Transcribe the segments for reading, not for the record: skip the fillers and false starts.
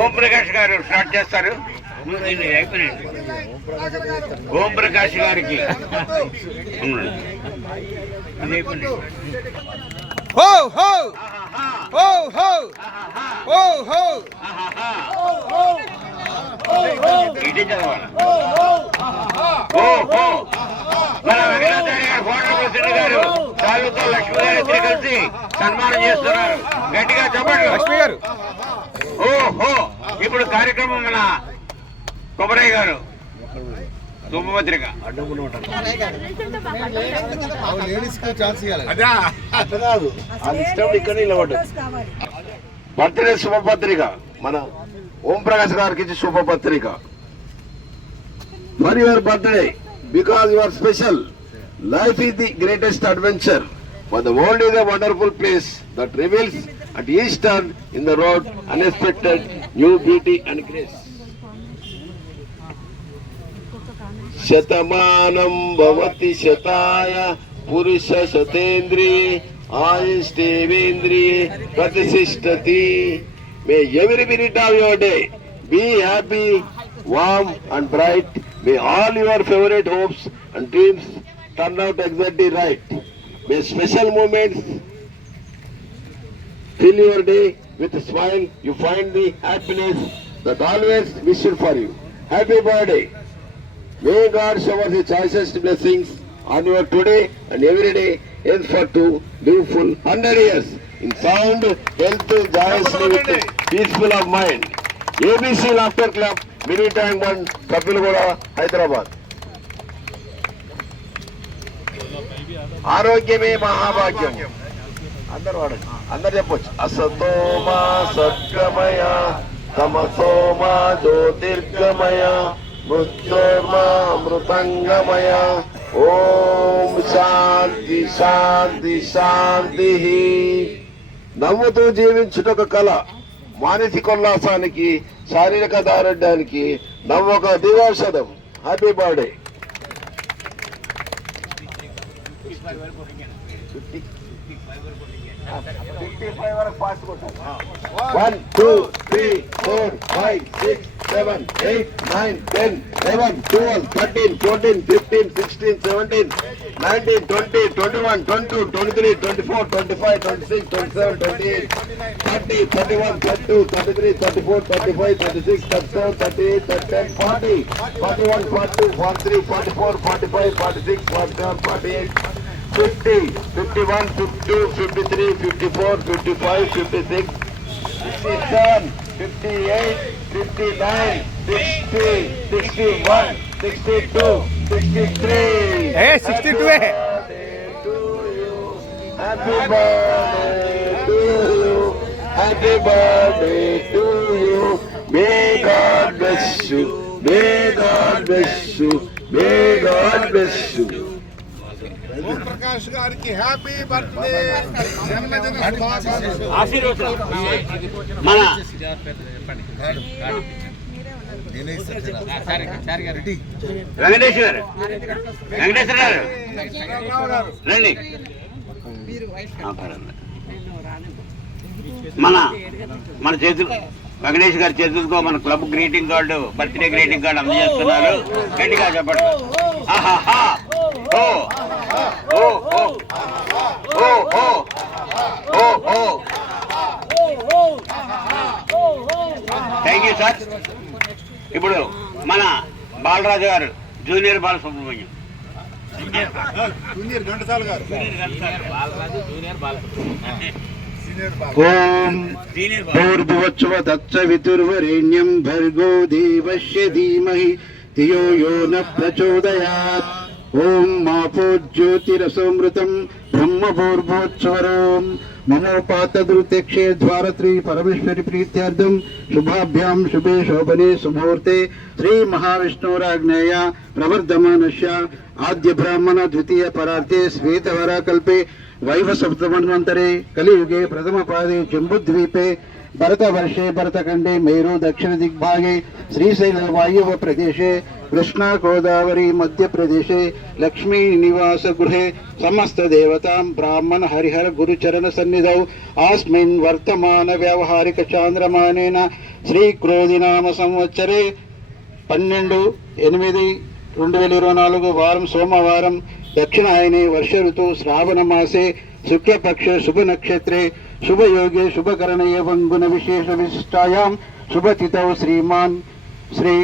ఓం ప్రకాష్ గారు స్టార్ట్ చేస్తారు. ఓం ప్రకాష్ గారికి ఇటు చదవాలి. మన వెంకటాచార్య గారు కోట్ల ప్రెసిడెంట్ గారు తాలూకా లక్ష్మి గారు ఇద్దరు కలిసి సన్మానం చేస్తున్నారు. గట్టిగా చెప్పండి లక్ష్మి గారు. ఓహో ఇప్పుడు కార్యక్రమం మన కొబ్బరయ్య గారు శుభపత్రిక బర్త్డే శుభపత్రిక మన ఓం ప్రకాష్ గారికి ఇచ్చి శుభపత్రిక. For your birthday because you are special. Life is the greatest adventure. But the world is a wonderful place that reveals at each turn in the road unexpected new beauty and grace. Shatamanam bhavati shataya purusha shatendriye ayushtevendriye pratishtati. May every minute of your day be happy, warm and bright. May all your favorite hopes and dreams turn out exactly right. May special moments fill your day with a smile. You find the happiness that always wished for you. Happy birthday. May God shower His choicest blessings on your today and every day, ends for to live full 100 years in sound, health, joyously with peaceful of mind. ABC Laughter Club, Mini Tank Band, Kapilgoda, Hyderabad. ఆరోగ్యమే మహాభాగ్యం. అందరు వాడండి, అందరు చెప్పొచ్చు. అసతోమా సద్గమయ తమసోమా జ్యోతిర్గమయ మృత్యోర్మా అమృతంగమయ. ఓం శాంతి శాంతి శాంతి. నవ్వుతూ జీవించుటొక కళ. మానసిక ఉల్లాసానికి, శారీరక దారుఢ్యానికి నవ్వొక దివ్యౌషధం. Happy birthday. 55 వరకు ఫాస్ట్ కొట్టాలి. 1 2 3 4 5 6 7 8 9 10 11 12 13 14 15 16 17 19 20 21 22 23 24 25 26 27 28 30 31 32 33 34 35 36 37 38 39 40 41 42 43 44 45 46 47 48 50, 51, 52, 53, 54, 55, 56, 57, 58, 59, 60, 61, 62, 63. Hey, 62 hai. Happy birthday to you. Happy birthday to you. May God bless you. May God bless you. May God bless you. ఓం ప్రకాష్ గారికి హ్యాపీ బర్త్డే, జన్మదిన శుభాకాంక్షలు. మన వెంకటేశ్వర గారు రండి. మన చేతులు వెంకటేష్ గారి చేతులతో మన club greeting card, birthday greeting card అందజేస్తున్నారు. గట్టిగా చెప్పండి. Thank you sir. ఇప్పుడు మన బాలరాజు గారు, జూనియర్ బాలసుబ్రహ్మణ్యం, జూనియర్ ఘంటసాల గారు, ఓం భూర్భువస్సువ తత్సవితుర్వరేణ్యం భర్గో దేవస్య ధీమహి ధియో యో న ప్రచోదయాత్. ఓం మాపో జ్యోతిరసోమృతం బ్రహ్మభూర్భువస్సువరోం మమోపాతదృత్యక్షే ద్వారత్రీ పరమేశ్వరి ప్రీత్యార్థం శుభాభ్యాం శుభే శోభనే సుముహూర్తే శ్రీ మహావిష్ణురాజ్ఞేయ ప్రవర్ధమానస్య ఆద్య బ్రాహ్మణ ద్వితీయ పరార్థే శ్వేతవరాకల్పే वैवसप्तमन्वन्तरे कलियुगे प्रथमपादे जम्बुद्वीपे भरतवर्षे भरतखण्डे मेरु दक्षिणदिग्भागे श्रीशैलवायुव प्रदेशे कृष्णा गोदावरी मध्यप्रदेशे लक्ष्मीनिवासगृहे समस्तदेवतां ब्राह्मण हरिहर गुरुचरण सन्निधौ अस्मिन् वर्तमान व्यावहारिक चान्द्रमानेन श्रीक्रोधिनाम संवत्सरे 12/8/2024 वारं सोमवारं दक्षिणायने वर्ष ऋतु श्रावण मासे शुक्लपक्ष शुभ नक्षत्रे शुभ योगे शुभकरणे एवं गुण विशेष विशिष्टायां शुभतिथौ श्रीमान श्री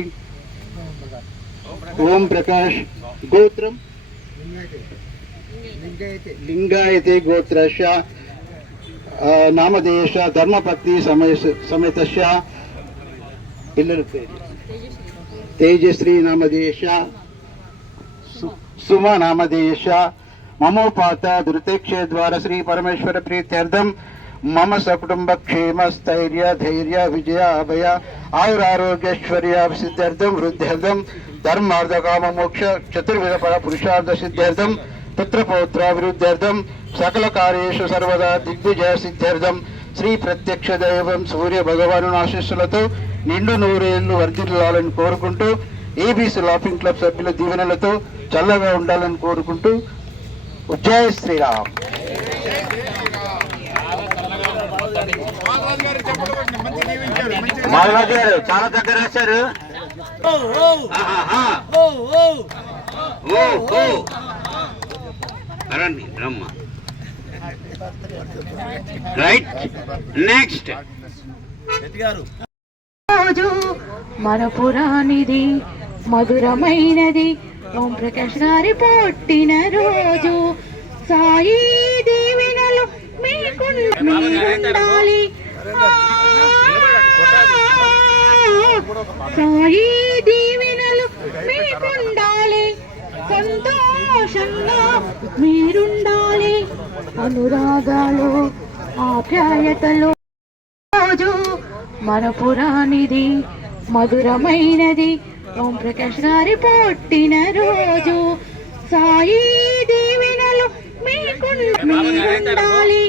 ओम प्रकाश गोत्रम लिंगायते गोत्रस्य नामधेयस्य धर्मपत्नी समेतस्य पिल्लर तेजश्री नामधेयस्य सुमा नामधेयस्य ममोपात दुर्तेक्षे द्वारा श्री परमेश्वर प्रीत्यर्थम मम सकुटुंब क्षेम स्थैर्य धैर्य विजय अभय आयुरारोग्यश्वर्य सिद्ध्यर्थम वृद्ध्यर्थम धर्मार्थ काम मोक्ष चतुर्विध फल पुरुषार्थ सिद्ध्यर्थम पुत्र पौत्र विरुद्ध्यर्थम सकल कार्येषु सर्वदा दिग्विजय सिद्ध्यर्थम శ్రీ ప్రత్యక్ష దైవం సూర్య భగవాను ఆశీస్సులతో నిండు నూరేళ్లు వర్ధిల్లాలని కోరుకుంటూ ఏబీసీ లాఫింగ్ క్లబ్ సభ్యుల దీవెనలతో చల్లగా ఉండాలని కోరుకుంటూ జై శ్రీరామ్. మాధవరాజు గారు చాలా దగ్గర రాశారు. రైట్ నెక్స్ట్ రోజు మన పురాణిది మధురమైనది ఓం ప్రకాష్ గారి పుట్టిన రోజు సాయి దీవెనలు మీకుండాలి సాయి దీవెనలు మీకుండాలి సంతోషంగా మీరుండాలి అనురాగాలు ఆప్యాయతలు రోజు మన పురాణిది మధురమైనది ఓం ప్రకాష్ గారి పుట్టిన రోజు సాయి దీవెనలు మీరుండాలి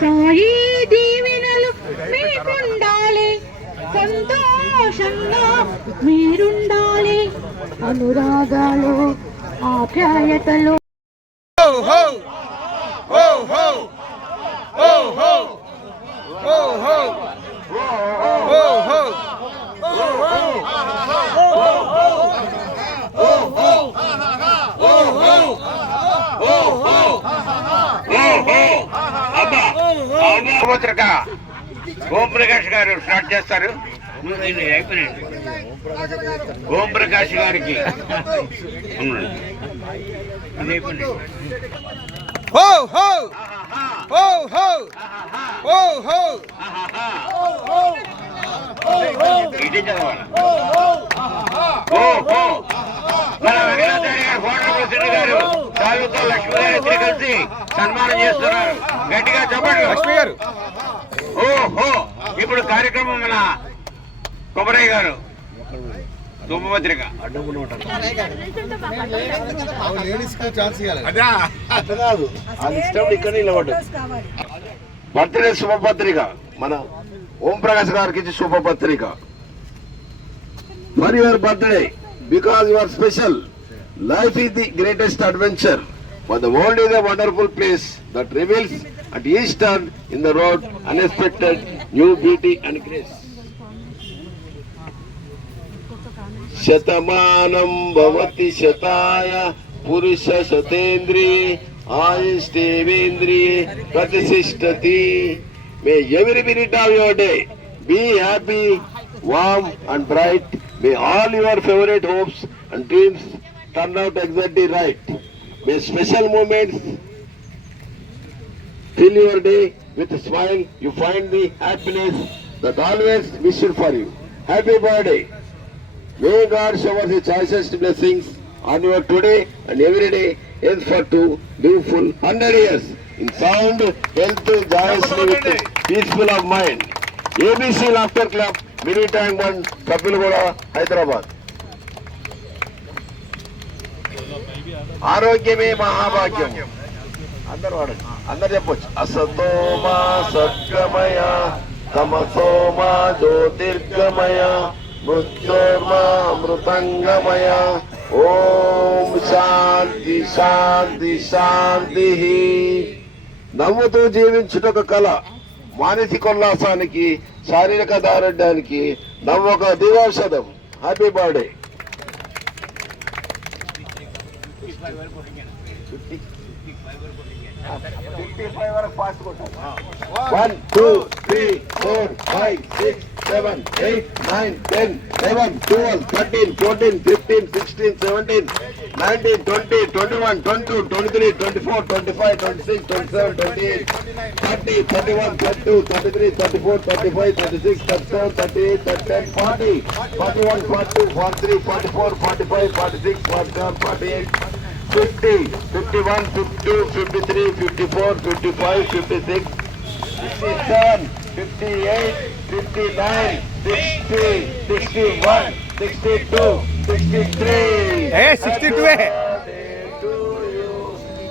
సాయి దీవెనలు మీకుండాలి సంతోషంగా మీరుండాలి అనురాగాలు ఆప్యాయతలు ఓం ప్రకాష్ గారు స్టార్ట్ చేస్తారు. ఓం ప్రకాష్ గారికి హో హో హో హో హో హో ఇది చదవాలి. మన వెంకటాచార్య గారు ఫోటో ప్రెసిడెంట్ గారు తాలూకా లక్ష్మీ గారు ఇద్దరు కలిసి సన్మానం చేస్తున్నారు. గట్టిగా చెప్పండి లక్ష్మి గారు. ఓహో ఇప్పుడు కార్యక్రమం మన కొమరయ్య గారు శుభపత్రిక బర్త్డే శుభపత్రిక మన ఓం ప్రకాష్ గారికి శుభపత్రిక. For your birthday because you are special. Life is the greatest adventure. For the world is a wonderful place that reveals at each turn in the road unexpected new beauty and grace. Shatamanam bhavati shataya purusha shatendriye ayushtevendriye pratishtati. May every minute of your day be happy, warm and bright. May all your favorite hopes and dreams turn out exactly right. May special moments fill your day with a smile. You find the happiness that always wished for you. Happy birthday. May God shower His choicest blessings on your today and every day, ends for to live 100 years in sound, health, joyously with peaceful of mind. ABC Laughter Club, Mini Tank One, Kapilgoda, Hyderabad. ఆరోగ్యమే మహాభాగ్యం. అందరు వాడండి, అందరు చెప్పొచ్చు. అసతోమా సద్గమయ, తమసోమా జ్యోతిర్గమయ, మృత్యోర్మా అమృతంగమయ. ఓం శాంతి శాంతి శాంతి. నవ్వుతూ జీవించుట ఒక కళ. మానసిక ఉల్లాసానికి, శారీరక దారుఢ్యానికి నవ్వు ఒక దివౌషధం. Happy birthday. 55 వరకు ఫాస్ట్ కొట్టాలి. 1 2 3 4 5 6 7 8 9 10 11 12 13 14 15 16 17 19 20 21 22 23 24 25 26 27 28 30 31 32 33 34 35 36 37 38 39 40 41 42 43 44 45 46 47 48 50, 51, 52, 53, 54, 55, 56, 57, 58, 59, 60, 61, 62, 63. Hey, 62 hai.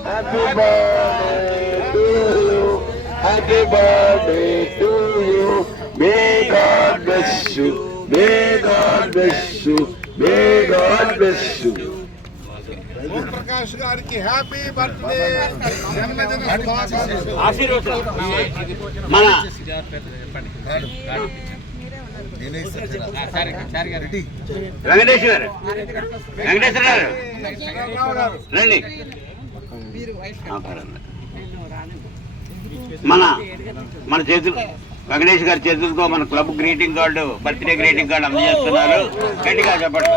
Happy birthday to you. Happy birthday to you. May God bless you. May God bless you. May God bless you. ఓం ప్రకాష్ గారికి హ్యాపీ బర్త్డే, జన్మదిన శుభాకాంక్షలు. మన వెంకటేశ్వర గారు రండి. మన చేతులు వెంకటేష్ గారి చేతులతో మన club greeting card, birthday greeting card అందజేస్తున్నారు. గట్టిగా చెప్పండి.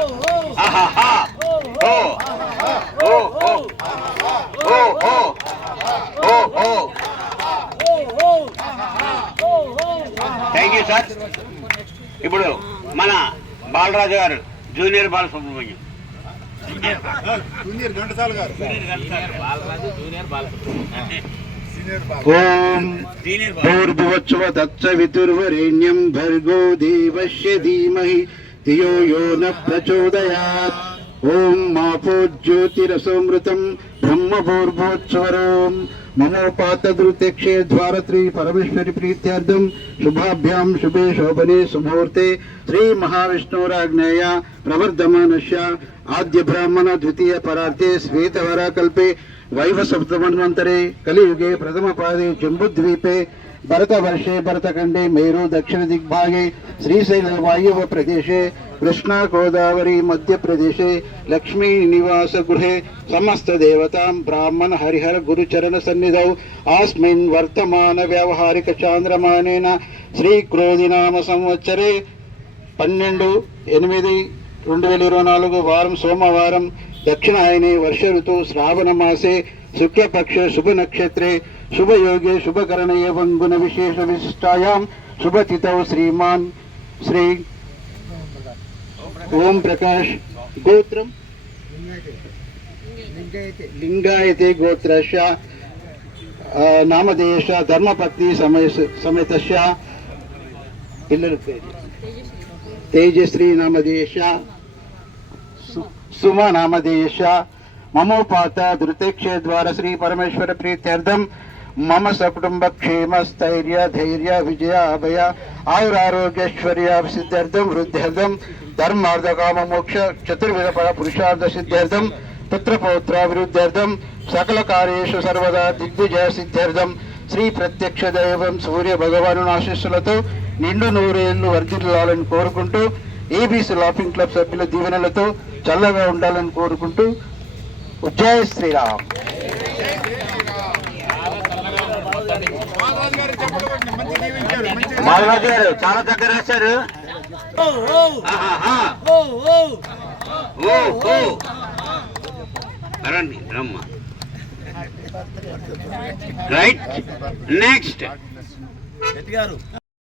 Thank you sir. ఇప్పుడు మన బాలరాజు గారు, జూనియర్ బాలసుబ్రహ్మణ్యం. జూనియర్ ఘంటసాల గారు. ఓం భూర్భువస్సువ తత్సవితుర్వరేణ్యం భర్గో దేవస్య ధీమహి ధియో యో న ప్రచోదయాత్. ఓం మాపో జ్యోతిరసోమృతం బ్రహ్మభూర్భువస్వరం. మమోపాతదృత్యక్షే ద్వారత్రి పరమేశ్వరి ప్రీత్యార్థం శుభాభ్యాం శుభే శోభనే సుముహూర్తే శ్రీ మహావిష్ణురాజ్ఞేయ ప్రవర్ధమానస్య ఆద్య బ్రాహ్మణ ద్వితీయ పరార్థే శ్వేతవరాకల్పే వైవసప్తమన్వంతరే కలియుగే ప్రథమపాదే జంబుద్వీపే భరతవర్षे भरतखंडे मेरु दक्षिण दिग्भागे श्रीशैल वायव्य प्रदेशे कृष्णा गोदावरी मध्य प्रदेशे लक्ष्मी निवास गृहे समस्त देवतां ब्राह्मण हरिहर गुरुचरण सन्निधौ अस्मिन् वर्तमान व्यावहारिक चांद्रमानेन श्री क्रोधिनाम संवत्सरे 12/8/2024 वारं सोमवारं दक्षिणायने वर्ष ऋतु श्रावण मासे शुक्लपक्ष शुभ नक्षत्रे शुभ योगे शुभ करणे एवं गुण विशेष विशिष्टायां शुभ तिथौ श्रीमान श्री ओम प्रकाश गोत्रम लिंगायते गोत्रस्य नामधेयस्य धर्मपत्नी समेतस्य तेजश्री नामधेयस्य सुमा नामधेयस्य ममोपात धृतेक्षे द्वारा श्री परमेश्वर प्रीत्यर्थम मम सकुटुंब क्षेम स्थैर्य धैर्य विजय अभय आयुरारोग्यश्वर्य सिद्ध्यर्थम वृद्ध्यर्थम धर्मार्थ काम मोक्ष चतुर्विध फल पुरुषार्थ सिद्ध्यर्थम पुत्र पौत्र विरुद्ध्यर्थम सकल कार्येषु सर्वदा दिग्विजय सिद्ध्यर्थम श्री प्रत्यक्ष दैवं सूर्य भगवानु आशीस्సులతో నిండు నూరేళ్లు వర్ధిల్లాలని కోరుకుంటూ ఏబీసీ లాఫింగ్ క్లబ్ సభ్యుల దీవెనలతో చల్లగా ఉండాలని కోరుకుంటూ జై శ్రీరామ్. బాలరాజు గారు చాలా చక్కగా రాశారు. రండి బ్రహ్మ. Right next